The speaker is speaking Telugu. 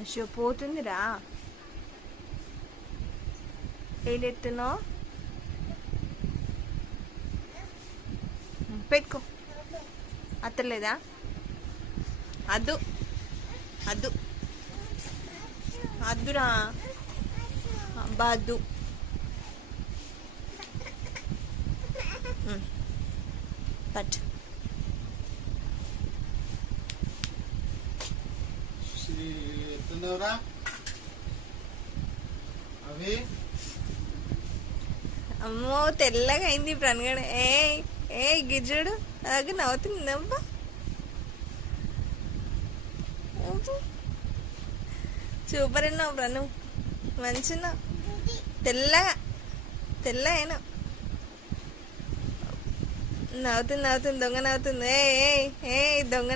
అయ్యో పోతుందిరా. ఏదెత్తున్నావు? పెట్టుకో. అత్తలేదా? అద్దు అద్దు అద్దురా. అబ్బా అద్దు. పట్టు. అవి అమ్మో తెల్లగా అయింది ప్రణగడ. ఏ గిజ్జుడు అలాగే నవ్వుతుంది. అబ్బా సూపర్ అన్నావు ప్రణు. మంచిగా తెల్లగా అయినా నవ్వుతుంది. దొంగ నవ్వుతుంది. ఏ దొంగ